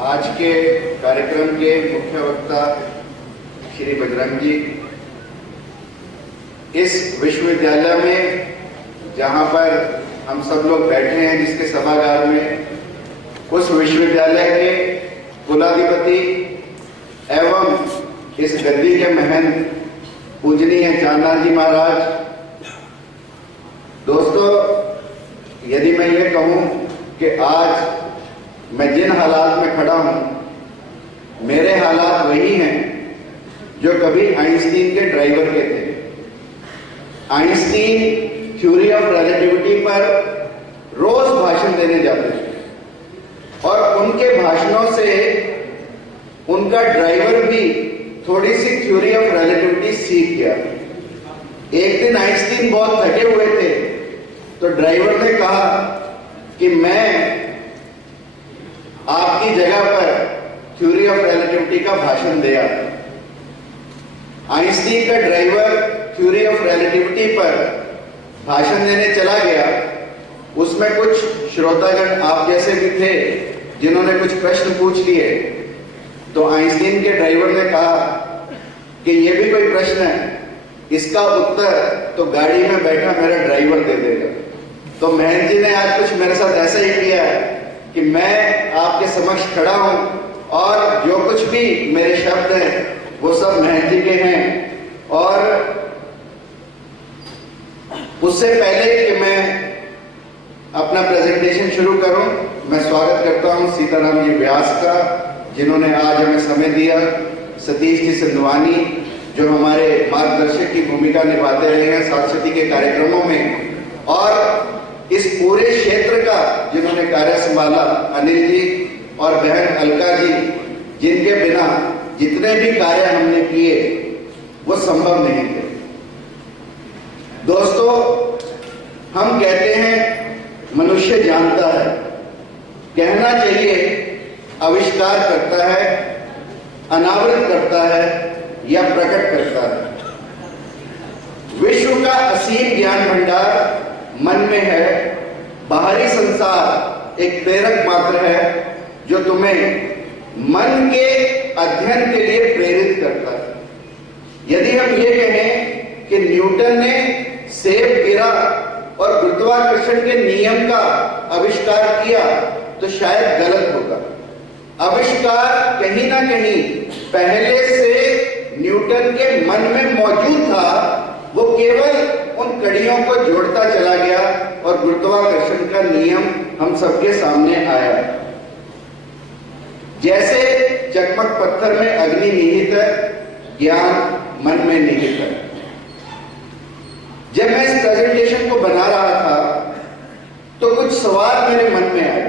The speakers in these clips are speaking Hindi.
आज के कार्यक्रम के मुख्य वक्ता श्री बजरंग जी, इस विश्वविद्यालय में जहां पर हम सब लोग बैठे हैं जिसके सभागार में, उस विश्वविद्यालय के कुलाधिपति एवं इस गद्दी के महंत पूजनीय चांदनाथ जी महाराज। दोस्तों, यदि मैं ये कहूं कि आज मैं जिन हालात में खड़ा हूं, मेरे हालात वही हैं जो कभी आइंस्टीन के ड्राइवर के थे। आइंस्टीन थ्योरी ऑफ रिलेटिविटी पर रोज भाषण देने जाते थे और उनके भाषणों से उनका ड्राइवर भी थोड़ी सी थ्योरी ऑफ रिलेटिविटी सीख गया। एक दिन आइंस्टीन बहुत थके हुए थे तो ड्राइवर ने कहा कि मैं आपकी जगह पर थ्योरी ऑफ रिलेटिविटी का भाषण दिया। आइंस्टीन का ड्राइवर थ्योरी ऑफ रिलेटिविटी पर भाषण देने चला गया। उसमें कुछ श्रोतागण आप जैसे भी थे जिन्होंने कुछ प्रश्न पूछ लिए, तो आइंस्टीन के ड्राइवर ने कहा कि ये भी कोई प्रश्न है, इसका उत्तर तो गाड़ी में बैठा मेरा ड्राइवर दे देगा। तो महंत जी ने आज कुछ मेरे साथ ऐसा ही किया है कि मैं आपके समक्ष खड़ा हूं और जो कुछ भी मेरे शब्द हैं वो सब महंत जी के हैं। और उससे पहले कि मैं अपना प्रेजेंटेशन शुरू करूं, मैं स्वागत करता हूं सीताराम जी व्यास का, जिन्होंने आज हमें समय दिया। सतीश जी सिंधवानी, जो हमारे मार्गदर्शक की भूमिका निभाते रहे हैं साक्षरती के कार्यक्रमों में, और इस पूरे क्षेत्र का जिन्होंने कार्य संभाला, अनिल जी और बहन अलका जी, जिनके बिना जितने भी कार्य हमने किए वो संभव नहीं थे। दोस्तों, हम कहते हैं मनुष्य जानता है, कहना चाहिए आविष्कार करता है, अनावृत करता है या प्रकट करता है। विश्व का असीम ज्ञान भंडार मन में है। बाहरी संसार एक प्रेरक मात्र है जो तुम्हें मन के अध्ययन के लिए प्रेरित करता है। यदि हम ये कहें कि न्यूटन ने सेब गिरा और गुरुत्वाकर्षण के नियम का आविष्कार किया तो शायद गलत होगा। आविष्कार कहीं ना कहीं पहले से न्यूटन के मन में मौजूद था, वो केवल उन कड़ियों को जोड़ता चला गया और गुरुत्वाकर्षण का नियम हम सबके सामने आया। जैसे चकमक पत्थर में अग्नि निहित है, ज्ञान मन में निहित है। जब मैं इस प्रेजेंटेशन को बना रहा था तो कुछ सवाल मेरे मन में आए।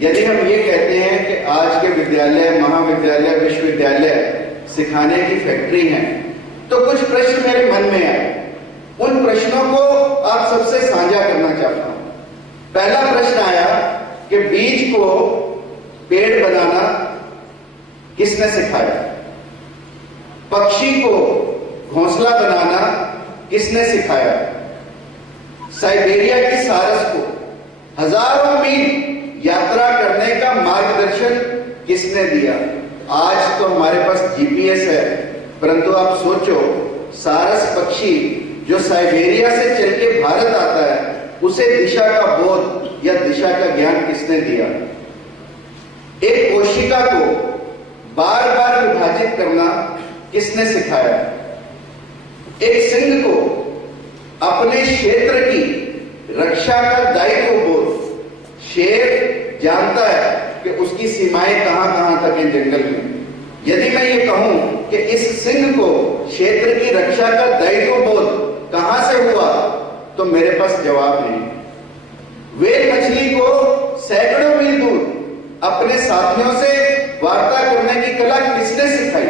यदि हम ये कहते हैं कि आज के विद्यालय, महाविद्यालय, विश्वविद्यालय सिखाने की फैक्ट्री है, तो कुछ प्रश्न मेरे मन में आए। उन प्रश्नों को आप सबसे साझा करना चाहता हूं। पहला प्रश्न आया कि बीज को पेड़ बनाना किसने सिखाया? पक्षी को घोंसला बनाना किसने सिखाया? साइबेरिया की सारस को हजारों मील यात्रा करने का मार्गदर्शन किसने दिया? आज तो हमारे पास जीपीएस है, परंतु आप सोचो, सारस पक्षी जो साइबेरिया से चल के भारत आता है, उसे दिशा का बोध या दिशा का ज्ञान किसने दिया? एक कोशिका को बार बार विभाजित करना किसने सिखाया? एक सिंह को अपने क्षेत्र की रक्षा का दायित्व बोध। शेर जानता है कि उसकी सीमाएं कहां कहां तक हैं जंगल में। यदि मैं ये कहूं कि इस सिंह को क्षेत्र की रक्षा का दायित्व बोध कहां से हुआ, तो मेरे पास जवाब नहीं। व्हेल मछली को सैकड़ों मील दूर अपने साथियों से वार्ता करने की कला किसने सिखाई?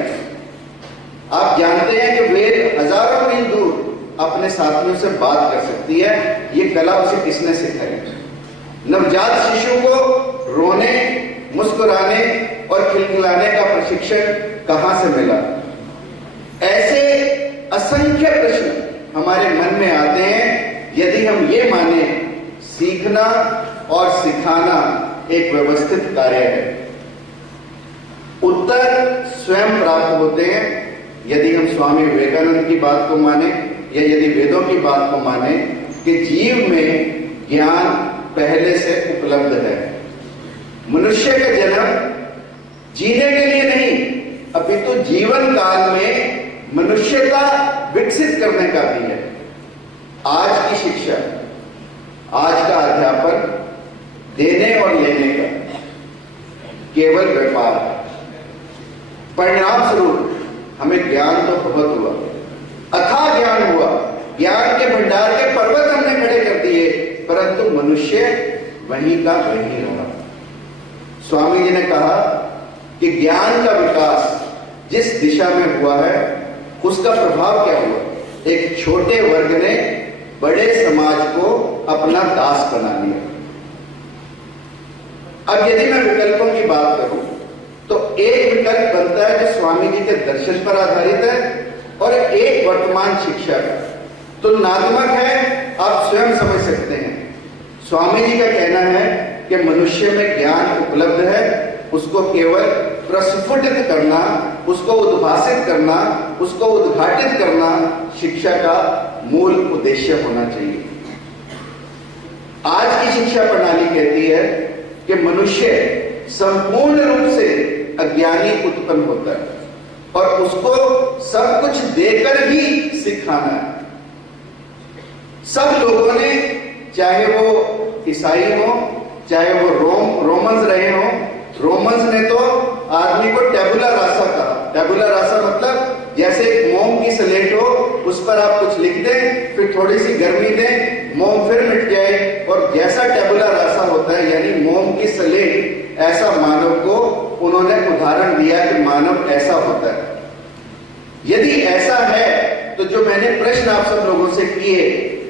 आप जानते हैं कि व्हेल हजारों मील दूर अपने साथियों से बात कर सकती है, ये कला उसे किसने सिखाई? नवजात शिशु को रोने, मुस्कुराने और खिलखिलाने का प्रशिक्षण कहां से मिला? ऐसे असंख्य प्रश्न हमारे मन में आते हैं। यदि हम ये माने सीखना और सिखाना एक व्यवस्थित कार्य है। उत्तर स्वयं प्राप्त होते हैं यदि हम स्वामी विवेकानंद की बात को माने या यदि वेदों की बात को माने कि जीव में ज्ञान पहले से उपलब्ध है। मनुष्य का जन्म जीने के लिए नहीं अपितु जीवन काल में मनुष्यता विकसित करने का भी है। आज की शिक्षा, आज का अध्यापन देने और लेने का केवल व्यापार है। परिणाम स्वरूप हमें ज्ञान तो बहुत हुआ, अथाह ज्ञान हुआ, ज्ञान के भंडार के पर्वत हमने खड़े कर दिए, परंतु मनुष्य वहीं का वहीं रहा। स्वामी जी ने कहा कि ज्ञान का विकास जिस दिशा में हुआ है उसका प्रभाव क्या हुआ? एक छोटे वर्ग ने बड़े समाज को अपना दास बना लिया। अब यदि मैं विकल्पों की बात करूं तो एक विकल्प बनता है जो स्वामी जी के दर्शन पर आधारित है और एक वर्तमान शिक्षा का तुलनात्मक है। आप स्वयं समझ सकते हैं। स्वामी जी का कहना है कि मनुष्य में ज्ञान उपलब्ध है, उसको केवल प्रस्फुटित करना, उसको उद्भासित करना, उसको उद्घाटित करना शिक्षा का मूल उद्देश्य होना चाहिए। आज की शिक्षा प्रणाली कहती है कि मनुष्य संपूर्ण रूप से अज्ञानी उत्पन्न होता है और उसको सब कुछ देकर ही सिखाना है। सब लोगों ने, चाहे वो ईसाई हो, चाहे वो रोमन्स रहे हो, रोमन्स ने तो आदमी को टैबुला रासा कहा। टैबुला रासा मतलब जैसे एक मोम की स्लेट हो, उस पर आप कुछ लिख दें, फिर थोड़ी सी गर्मी दें, मोम फिर मिट जाए, और जैसा टैबुला रासा होता है यानी मोम की स्लेट, ऐसा मानव को उन्होंने उदाहरण दिया कि मानव ऐसा होता है। यदि ऐसा है तो जो मैंने प्रश्न आप सब लोगों से किए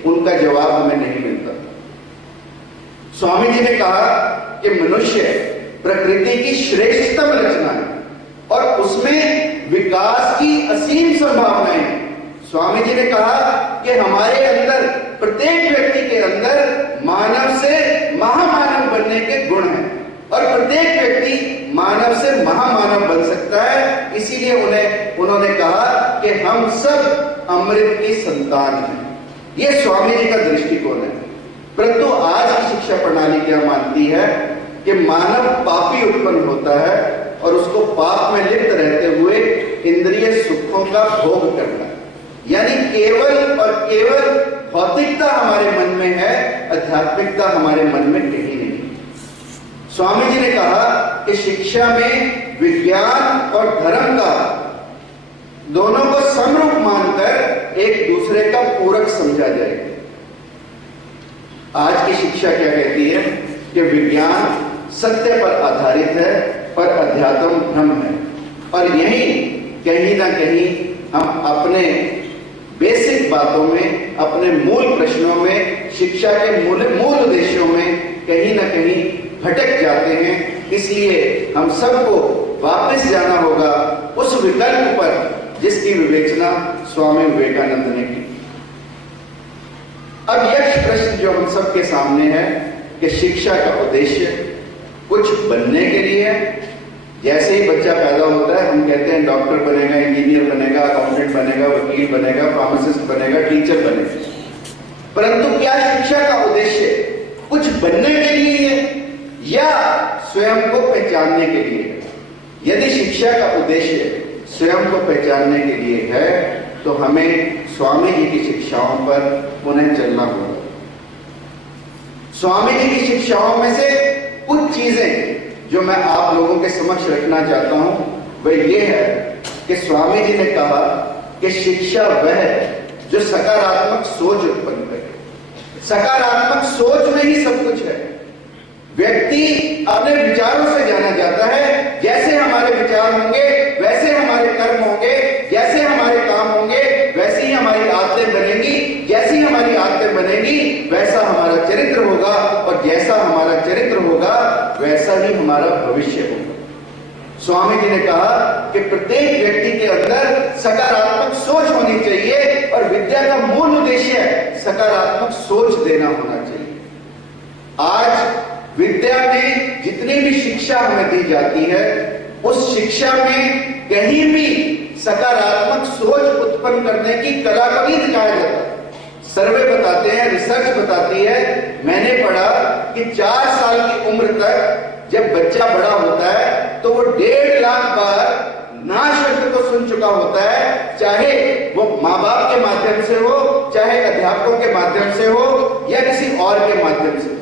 उनका जवाब हमें नहीं मिलता। स्वामी जी ने कहा कि मनुष्य प्रकृति की श्रेष्ठतम रचना है और उसमें विकास की असीम संभावनाएं हैं। स्वामी जी ने कहा कि हमारे अंदर, प्रत्येक व्यक्ति के अंदर मानव से महामानव बनने के गुण हैं और प्रत्येक व्यक्ति मानव से महामानव बन सकता है। इसीलिए उन्होंने कहा कि हम सब अमृत की संतान हैं। यह स्वामी जी का दृष्टिकोण है। परंतु आज की शिक्षा प्रणाली क्या मानती है कि मानव पापी उत्पन्न होता है और उसको पाप में लिप्त रहते हुए इंद्रिय सुखों का भोग करना, यानी केवल और केवल भौतिकता हमारे मन में है, आध्यात्मिकता हमारे मन में कहीं नहीं। स्वामी जी ने कहा कि शिक्षा में विज्ञान और धर्म का दोनों को समरूप मानकर एक दूसरे का पूरक समझा जाए। आज की शिक्षा क्या कहती है कि विज्ञान सत्य पर आधारित है पर अध्यात्म भ्रम है, और यही कहीं ना कहीं हम अपने बेसिक बातों में, अपने मूल प्रश्नों में, शिक्षा के मूल उद्देश्यों में कहीं ना कहीं भटक जाते हैं। इसलिए हम सबको वापस जाना होगा उस विकल्प पर जिसकी विवेचना स्वामी विवेकानंद ने की। अब यह प्रश्न जो हम सबके सामने है कि शिक्षा का उद्देश्य कुछ बनने के लिए है। जैसे ही बच्चा पैदा होता है हम कहते हैं डॉक्टर बनेगा, इंजीनियर बनेगा, अकाउंटेंट बनेगा, वकील बनेगा, फार्मासिस्ट बनेगा, टीचर बनेगा। परंतु क्या शिक्षा का उद्देश्य कुछ बनने के लिए है या स्वयं को पहचानने के लिए है? यदि शिक्षा का उद्देश्य स्वयं को पहचानने के लिए है तो हमें स्वामी जी की शिक्षाओं पर पुनः चलना होगा। स्वामी जी की शिक्षाओं में से कुछ चीजें जो मैं आप लोगों के समक्ष रखना चाहता हूं वह यह है कि स्वामी जी ने कहा कि शिक्षा वह है जो सकारात्मक सोच उत्पन्न करे। सकारात्मक सोच में ही सब कुछ है। व्यक्ति अपने विचारों से जाना जाता है। जैसे हमारे विचार होंगे वैसे हमारे कर्म होंगे, जैसे हमारे काम होंगे वैसे ही हमारी आदतें बनेंगी, जैसी हमारी आदतें बनेंगी वैसा हमारा चरित्र होगा, और जैसा हमारा चरित्र होगा वैसा ही हमारा भविष्य होगा। स्वामी जी ने कहा कि प्रत्येक व्यक्ति के अंदर सकारात्मक सोच होनी चाहिए और विद्या का मूल उद्देश्य सकारात्मक सोच देना होना चाहिए। आज विद्या में जितनी भी शिक्षा हमें दी जाती है उस शिक्षा में कहीं भी सकारात्मक सोच उत्पन्न करने की कला को नहीं दिखाया जाता। सर्वे बताते हैं, रिसर्च बताती है, मैंने पढ़ा कि 4 साल की उम्र तक जब बच्चा बड़ा होता है तो वो 1.5 लाख बार ना शब्द को सुन चुका होता है, चाहे वो माँ बाप के माध्यम से हो, चाहे अध्यापकों के माध्यम से हो या किसी और के माध्यम से हो।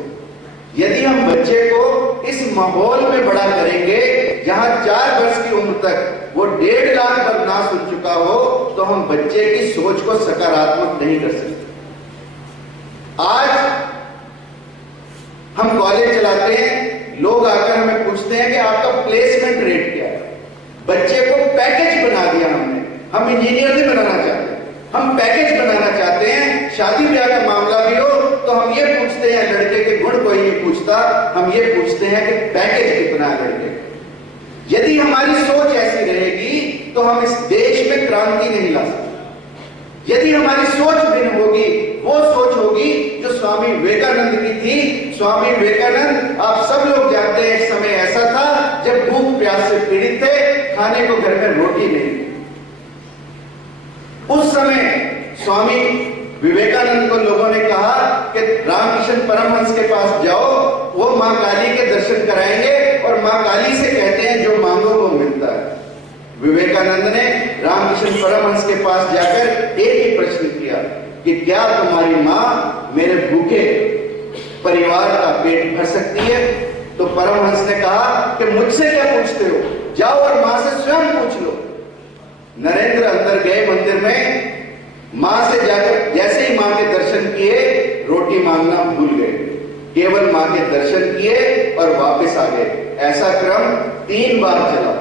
यदि हम बच्चे को इस माहौल में बड़ा करेंगे जहां 4 वर्ष की उम्र तक वो 1.5 लाख बार ना सुन चुका हो, तो हम बच्चे की सोच को सकारात्मक नहीं कर सकते। आज हम कॉलेज चलाते हैं, लोग आकर हमें पूछते हैं कि आपका प्लेसमेंट रेट क्या है। बच्चे को पैकेज बना दिया हमने। हम इंजीनियर नहीं बनाना चाहते, हम पैकेज बनाना चाहते हैं। शादी ब्याह का मामला भी हो तो हम ये पूछते हैं, लड़के के गुण कोई नहीं पूछता, हम ये पूछते हैं कि पैकेज कितना है लड़के। यदि हमारी सोच ऐसी रहेगी तो हम इस देश में क्रांति नहीं ला सकते। यदि हमारी सोच भिन्न होगी, वो सोच होगी जो स्वामी विवेकानंद की थी। स्वामी विवेकानंद, आप सब लोग जानते हैं, एक समय ऐसा था जब भूख प्यास से पीड़ित थे, खाने को घर में रोटी नहीं। उस समय स्वामी विवेकानंद को लोगों ने कहा कि रामकृष्ण परमहंस के पास जाओ, वो मां काली के दर्शन कराएंगे और मां काली से कहते हैं जो मांगो वो मिलता है। विवेकानंद ने रामकृष्ण परमहंस के पास जाकर एक ही प्रश्न किया कि क्या तुम्हारी मां मेरे भूखे परिवार का पेट भर सकती है? तो परमहंस ने कहा कि मुझसे क्या पूछते हो, जाओ और मां से स्वयं पूछ लो। नरेंद्र अंदर गए मंदिर में, मां से जाकर जैसे ही मां के दर्शन किए, रोटी मांगना भूल गए, केवल मां के दर्शन किए और वापस आ गए। ऐसा क्रम 3 बार चला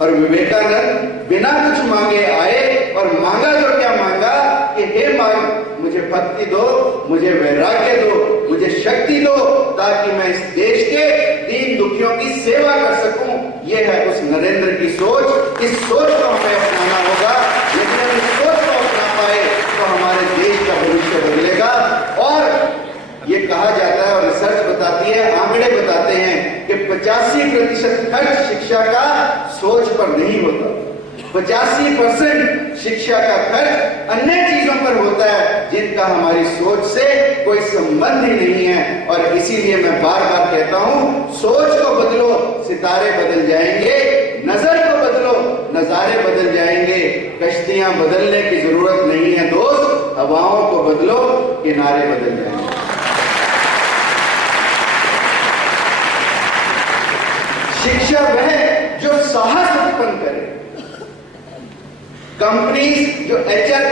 और विवेकानंद बिना कुछ मांगे आए और मांगा तो क्या मांगा कि हे मां, मुझे भक्ति दो, मुझे वैराग्य दो, मुझे शक्ति दो, ताकि मैं इस देश के दीन दुखियों की सेवा कर सकूं। यह है उस नरेंद्र की सोच। इस सोच को हमें अपनाना होगा। यदि हम इस सोच को अपना पाए तो हमारे देश का भविष्य बदलेगा। और ये कहा जाता है और रिसर्च बताती है, आंकड़े बताते हैं कि 85% खर्च शिक्षा का सोच पर नहीं होता। 85% शिक्षा का खर्च अन्य चीजों पर होता है जिनका हमारी सोच से कोई संबंध ही नहीं है। और इसीलिए मैं बार बार कहता हूं, सोच को बदलो, सितारे बदल जाएंगे। नजर को बदलो, नजारे बदल जाएंगे। कश्तियां बदलने की जरूरत नहीं है दोस्त, हवाओं को बदलो, किनारे बदल जाएंगे। शिक्षा वह जो साहस उत्पन्न करे। कंपनीज जो एचआर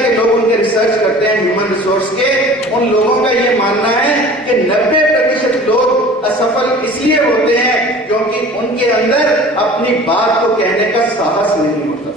के लोग उनके रिसर्च करते हैं ह्यूमन रिसोर्स के, उन लोगों का यह मानना है कि 90% लोग असफल इसलिए होते हैं क्योंकि उनके अंदर अपनी बात को कहने का साहस नहीं होता।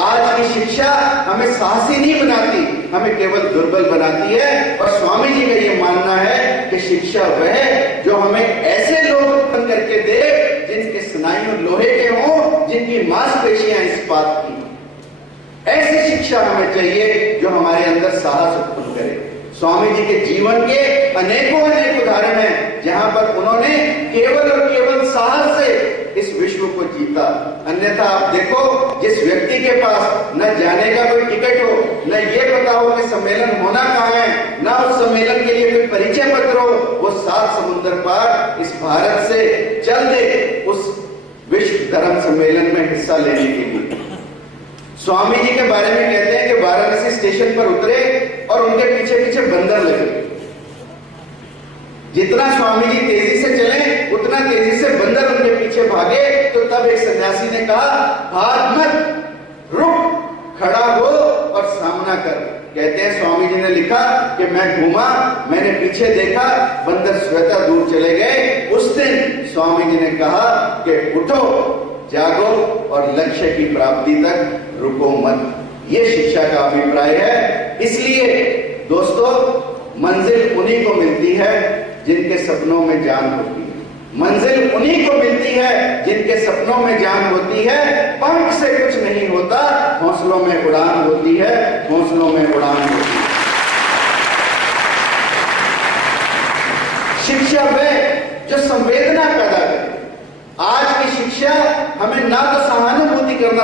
आज की शिक्षा हमें साहसी नहीं बनाती, हमें केवल दुर्बल बनाती है। और स्वामी जी का यह मानना है कि शिक्षा वह जो हमें ऐसे लोग उत्पन्न करके दे जिनके स्नायु लोहे के हों, जिनकी मांसपेशियां इस्पात की। ऐसी शिक्षा हमें चाहिए जो हमारे अंदर साहस उत्पन्न करे। स्वामी जी के जीवन के अनेकों उदाहरण हैं जहां पर उन्होंने केवल और केवल साहस से इस विश्व को जीता। अन्यथा आप देखो, जिस व्यक्ति के पास न जाने का कोई टिकट हो, न ये पता हो कि सम्मेलन होना कहां है, न उस सम्मेलन के लिए कोई परिचय पत्र हो, वो 7 समुद्र पार इस भारत से चल दे उस विश्व धर्म सम्मेलन में हिस्सा लेने के लिए। स्वामी जी के बारे में कहते हैं कि वाराणसी स्टेशन पर उतरे और उनके पीछे पीछे बंदर लगे। जितना स्वामी जी तेजी से चले उतना तेजी से बंदर उनके पीछे भागे। तो तब एक सन्यासी ने कहा, भाग मत, रुक, खड़ा हो और सामना कर। कहते हैं स्वामी जी ने लिखा कि मैं घूमा, मैंने पीछे देखा, बंदर स्वतः दूर चले गए। उस दिन स्वामी जी ने कहा कि उठो, जागो और लक्ष्य की प्राप्ति तक रुको मत। ये शिक्षा का अभिप्राय है। इसलिए दोस्तों, मंजिल उन्हीं को मिलती है जिनके सपनों में जान होती है। मंजिल उन्हीं को मिलती है जिनके सपनों में जान होती है। पंख से कुछ नहीं होता, हौसलों में उड़ान होती है, हौसलों में उड़ान होती है। शिक्षा वह जो संवेदना पैदा करे। आज की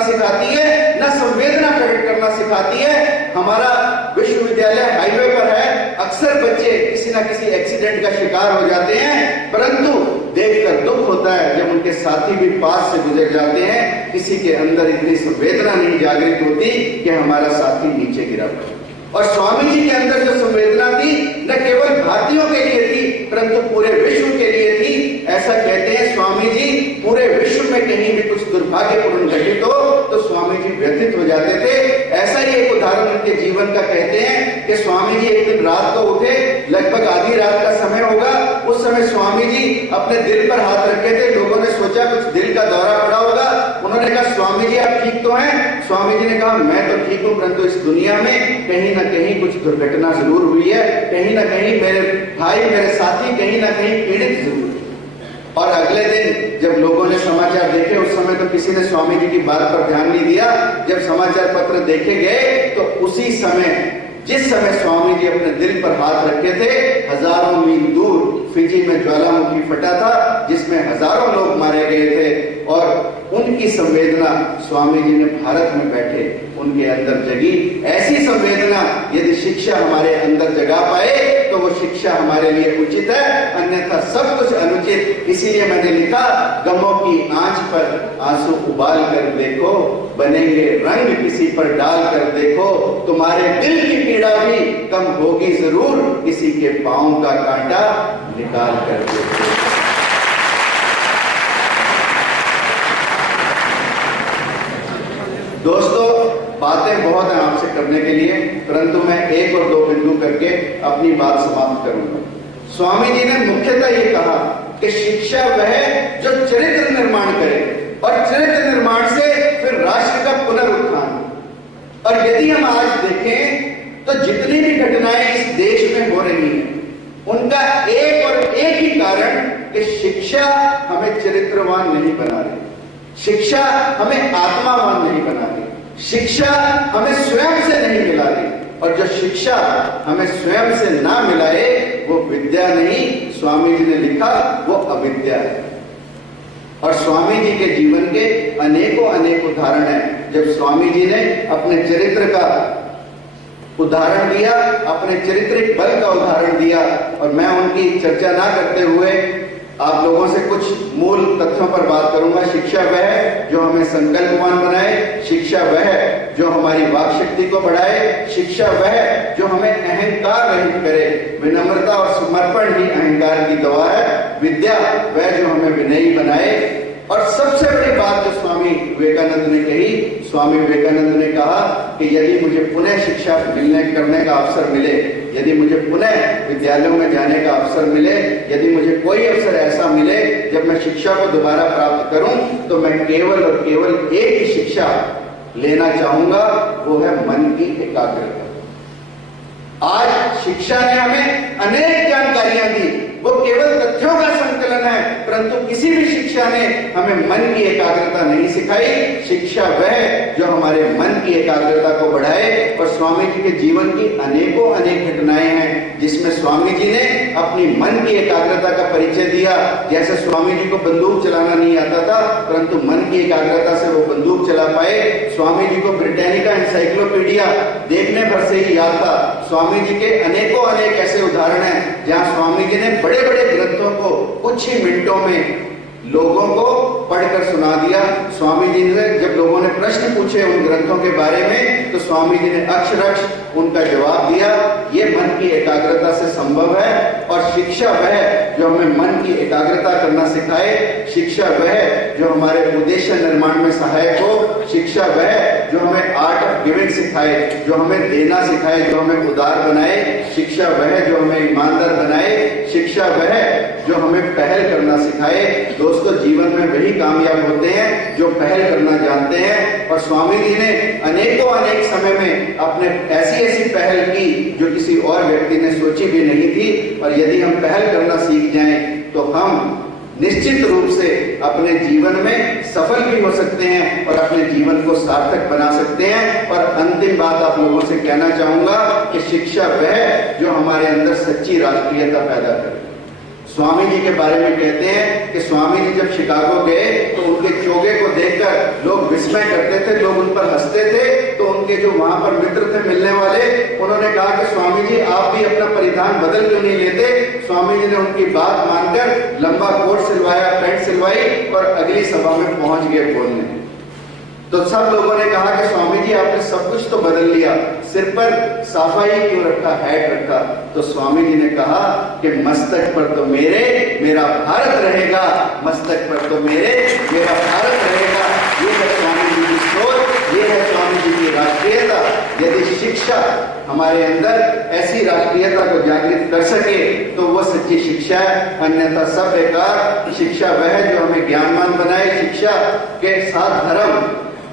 करना सिखाती है, न संवेदना प्रकट करना सिखाती है। हमारा विश्वविद्यालय हाईवे पर है, अक्सर बच्चे किसी ना किसी एक्सीडेंट का शिकार हो जाते हैं, परंतु देखकर दुख होता है जब उनके साथी भी पास से गुजर जाते हैं, किसी के अंदर इतनी संवेदना नहीं जागृत होती कि हमारा साथी नीचे गिरा पड़ा। और स्वामी जी के अंदर जो संवेदना थी न केवल भारतीयों के लिए थी परंतु पूरे विश्व के लिए थी। ऐसा कहते हैं स्वामी जी पूरे विश्व में कहीं भी कुछ दुर्भाग्यपूर्ण घटित हो तो स्वामी जी व्यथित हो जाते थे। ऐसा ही एक उदाहरण उनके जीवन का कहते हैं कि स्वामी जी एक दिन रात को उठे, लगभग आधी रात का समय होगा, उस समय स्वामी जी अपने दिल पर हाथ रखे थे। लोगों ने सोचा कुछ दिल का दौरा पड़ा होगा। उन्होंने कहा स्वामी जी आप ठीक तो हैं? स्वामी जी ने कहा मैं तो ठीक हूं, परंतु इस दुनिया में कहीं ना कहीं कुछ दुर्घटना जरूर हुई है, कहीं ना कहीं मेरे भाई मेरे साथी कहीं ना कहीं पीड़ित जरूर हुए। और अगले दिन जब लोगों ने समाचार देखे, उस समय तो किसी ने स्वामी जी की बात पर ध्यान नहीं दिया, जब समाचार पत्र देखे गए तो उसी समय जिस समय स्वामी जी अपने दिल पर हाथ रखे थे, हजारों मील दूर फिजी में ज्वालामुखी फटा था जिसमें हजारों लोग मारे गए थे। और उनकी संवेदना स्वामी जी ने भारत में बैठे उनके अंदर जगी। ऐसी संवेदना यदि शिक्षा हमारे अंदर जगा पाए तो वो शिक्षा हमारे लिए उचित है, अन्यथा सब कुछ अनुचित। इसीलिए मैंने लिखा गमों की आंच पर आंसू उबाल कर देखो, बनेंगे रंग किसी पर डाल कर देखो, तुम्हारे दिल की पीड़ा भी कम होगी जरूर, किसी के पांव का कांटा निकाल कर देखो। दोस्तों बातें बहुत हैं आपसे करने के लिए, परंतु मैं एक और दो बिंदु करके अपनी बात समाप्त करूंगा। स्वामी जी ने मुख्यतः ये कहा कि शिक्षा वह जो चरित्र निर्माण करे और चरित्र निर्माण से फिर राष्ट्र का पुनरुत्थान। और यदि हम आज देखें तो जितनी भी घटनाएं इस देश में हो रही हैं उनका एक और एक ही कारण कि शिक्षा हमें चरित्रवान नहीं बना रही, शिक्षा हमें आत्मावान नहीं बना रही, शिक्षा हमें स्वयं से नहीं मिला रही। और जो शिक्षा हमें स्वयं से ना मिलाए वो विद्या नहीं, स्वामी जी ने लिखा वो अविद्या है। और स्वामी जी के जीवन के अनेकों अनेक उदाहरण हैं। जब स्वामी जी ने अपने चरित्र का उदाहरण दिया, अपने चरित्रिक बल का उदाहरण दिया, और मैं उनकी चर्चा ना करते हुए आप लोगों से कुछ मूल तथ्यों पर बात करूंगा। शिक्षा वह जो हमें संकल्पवान बनाए, शिक्षा वह जो हमारी वाक शक्ति को बढ़ाए, शिक्षा वह जो हमें अहंकार रहित करे। विनम्रता और समर्पण ही अहंकार की दवा है। विद्या वह जो हमें विनयी बनाए। और सबसे बड़ी बात जो स्वामी विवेकानंद ने कही, स्वामी विवेकानंद ने कहा कि यदि मुझे पुनः शिक्षा करने का अवसर मिले, यदि मुझे पुनः विद्यालयों में जाने का अवसर मिले, यदि मुझे कोई अवसर ऐसा मिले जब मैं शिक्षा को दोबारा प्राप्त करूं, तो मैं केवल और केवल एक ही शिक्षा लेना चाहूंगा, वो है मन की एकाग्रता। आज शिक्षा ने हमें अनेक जानकारियां दी, वो केवल तथ्यों का संकलन है, परंतु किसी भी शिक्षा ने हमें मन की एकाग्रता नहीं सिखाई। शिक्षा वह जो हमारे मन की एकाग्रता को बढ़ाए। और स्वामी जी के जीवन की अनेकों अनेक घटनाएं हैं जिसमें स्वामी जी ने अपनी मन की एकाग्रता का परिचय दिया। जैसे स्वामी जी को बंदूक चलाना नहीं आता था, परंतु मन की एकाग्रता से वो बंदूक चला पाए। स्वामी जी को ब्रिटानिका एनसाइक्लोपीडिया देखने भर से ही याद था। स्वामी जी के अनेकों अनेक ऐसे उदाहरण हैं जहां स्वामी जी ने बड़े बड़े ग्रंथों को कुछ ही मिनटों में लोगों को पढ़कर सुना दिया। स्वामी जी ने जब लोगों ने प्रश्न पूछे उन ग्रंथों के बारे में, तो स्वामी जी ने अक्षरश उनका जवाब दिया। ये मन की एकाग्रता से संभव है। और शिक्षा वह जो हमें मन की एकाग्रता करना सिखाए, शिक्षा वह जो हमारे उद्देश्य निर्माण में सहायक हो, शिक्षा वह जो हमें आर्ट ऑफ गिविंग सिखाए, जो हमें देना सिखाए, जो हमें उदार बनाए, शिक्षा वह जो हमें ईमानदार बनाए, शिक्षा वह जो हमें पहल करना सिखाए। दोस्तों जीवन में वही कामयाब होते हैं जो पहल करना जानते हैं। और स्वामी जी ने अनेकों अनेक समय में अपने ऐसी ऐसी पहल की जो किसी और व्यक्ति ने सोची भी नहीं थी। और यदि हम पहल करना सीख जाएं तो हम निश्चित रूप से अपने जीवन में सफल भी हो सकते हैं और अपने जीवन को सार्थक बना सकते हैं। और अंतिम बात आप लोगों से कहना चाहूंगा कि शिक्षा वह जो हमारे अंदर सच्ची राष्ट्रीयता पैदा करे। स्वामी जी के बारे में कहते हैं कि स्वामी जी जब शिकागो गए तो उनके योगे को देखकर लोग विस्मय करते थे, लोग उन पर हंसते थे। तो उनके जो वहां पर मित्र थे मिलने वाले, उन्होंने कहा कि स्वामी जी आप भी अपना परिधान बदल क्यों नहीं लेते। स्वामी जी ने उनकी बात मानकर लंबा कोट सिलवाया, पैंट सिलवाई और अगली सभा में पहुंच गए बोलने। तो सब लोगों ने कहा कि स्वामी जी आपने सब कुछ तो बदल लिया, सिर पर साफा ही क्यों रखा, हैट रखा। तो स्वामी जी ने कहा कि मस्तक पर तो मेरा भारत रहेगा, मस्तक पर तो मेरा भारत रहेगा। ये है स्वामी जी की सोच, ये है स्वामी जी की राष्ट्रीयता। यदि शिक्षा हमारे अंदर ऐसी राष्ट्रीयता को जागृत कर सके तो वो सच्ची शिक्षा है, अन्यथा सब बेकार। शिक्षा वह है जो हमें ज्ञानवान बनाए, शिक्षा के साथ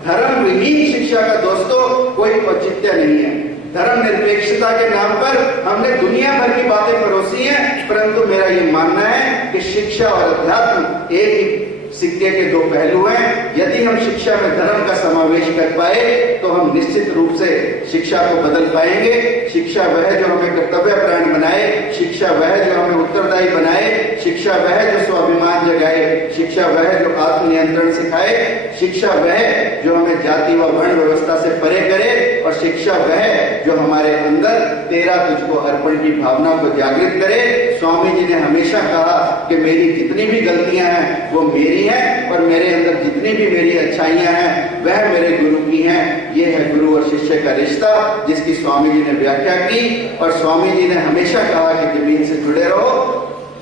धर्म विहीन शिक्षा का दोस्तों कोई औचित्य नहीं है। धर्म निरपेक्षता के नाम पर हमने दुनिया भर की बातें परोसी हैं, परंतु मेरा ये मानना है कि शिक्षा और अध्यात्म एक ही सिक्के के दो पहलू हैं। यदि हम शिक्षा में धर्म का समावेश कर पाए तो हम निश्चित रूप से शिक्षा को बदल पाएंगे। शिक्षा वह जो हमें कर्तव्यपरायण बनाए, शिक्षा वह जो हमें उत्तरदायी बनाए, शिक्षा वह जो स्वाभिमान जगाए, शिक्षा वह जो आत्मनियंत्रण सिखाए, शिक्षा वह जो हमें जाति व वर्ण व्यवस्था से परे करे, और शिक्षा वह जो हमारे अंदर तेरा तुझको अर्पण की भावना को जागृत करे। स्वामी जी ने हमेशा कहा कि मेरी जितनी भी गलतियां हैं वो मेरी हैं, और मेरे अंदर जितनी भी मेरी अच्छाइयां हैं वह मेरे गुरु की हैं। ये है गुरु और शिष्य का रिश्ता जिसकी स्वामी जी ने व्याख्या की। और स्वामी जी ने हमेशा कहा कि जमीन से जुड़े रहो।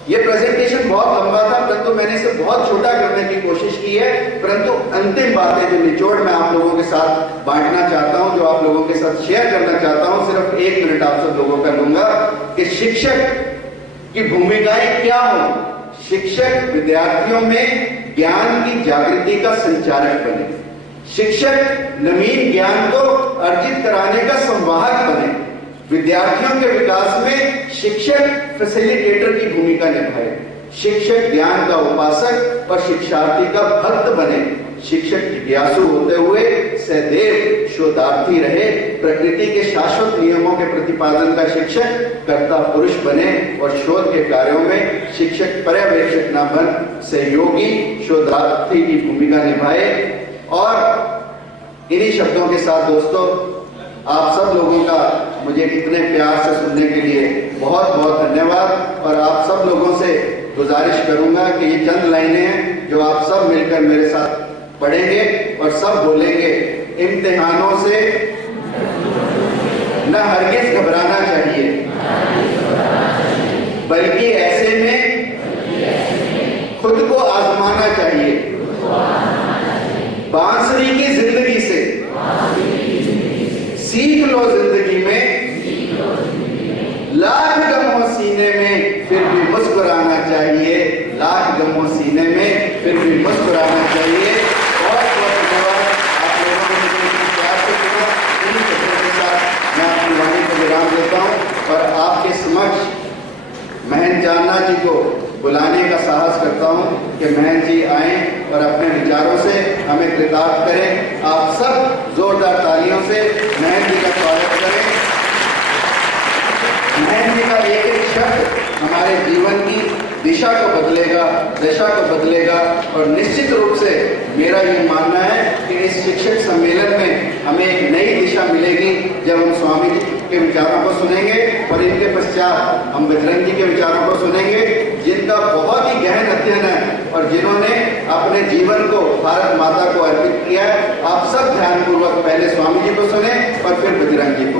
ये प्रेजेंटेशन बहुत लंबा था, परंतु मैंने इसे बहुत छोटा करने की कोशिश की है। परंतु अंतिम बातें जो निचोड़ मैं आप लोगों के साथ बांटना चाहता हूं, जो आप लोगों के साथ शेयर करना चाहता हूं, सिर्फ 1 मिनट आप सब लोगों का लूंगा कि शिक्षक की भूमिकाएं क्या हो। शिक्षक विद्यार्थियों में ज्ञान की जागृति का संचारक बने, शिक्षक नवीन ज्ञान को अर्जित कराने का संवाहक बने, विद्यार्थियों के विकास में शिक्षक फैसिलिटेटर की भूमिका निभाए, शिक्षक ज्ञान का उपासक और शिक्षार्थी का भक्त बने, शिक्षक जिज्ञासु होते हुए सदैव शोधार्थी रहे, प्रकृति के शाश्वत नियमों के प्रतिपादन का शिक्षक कर्ता पुरुष बने, और शोध के कार्यों में शिक्षक पर्यवेक्षक न बन सहयोगी शोधार्थी की भूमिका निभाए। और इन्हीं शब्दों के साथ दोस्तों आप सब लोगों का मुझे इतने प्यार से सुनने के लिए बहुत बहुत धन्यवाद। और आप सब लोगों से गुजारिश करूंगा कि ये चंद लाइनें हैं जो आप सब मिलकर मेरे साथ पढ़ेंगे और सब बोलेंगे। इम्तिहानों से न हरगिज घबराना चाहिए, बल्कि ऐसे में खुद को आजमाना चाहिए। बांसुरी की जिंदगी से सीख लो जिंदगी में, लाख गम हो सीने में फिर भी मुस्कुराना चाहिए, लाख गम हो सीने में फिर भी मुस्कुराना चाहिए। बहुत बहुत धन्यवाद आप लोगों ने मुझे प्यार से सुना। इन्हीं शब्दों के साथ मैं अपनी वाणी को विराम देता हूँ और आपके समक्ष महंत जानना जी को बुलाने का साहस करता हूं कि महंत जी आए और अपने विचारों से हमें कृतार्थ करें। आप सब जोरदार तालियों से महंत जी का स्वागत करें। महंत जी का एक एक शब्द हमारे जीवन की दिशा को बदलेगा, दशा को बदलेगा। और निश्चित रूप से मेरा ये मानना है कि इस शिक्षक सम्मेलन में हमें एक नई दिशा मिलेगी जब हम स्वामी जी के विचारों को सुनेंगे, और इनके पश्चात हम बजरंग जी के विचारों को सुनेंगे, जिनका बहुत ही गहन अध्ययन है और जिन्होंने अपने जीवन को भारत माता को अर्पित किया है। आप सब ध्यानपूर्वक पहले स्वामी जी को सुने और फिर बजरंग जी को।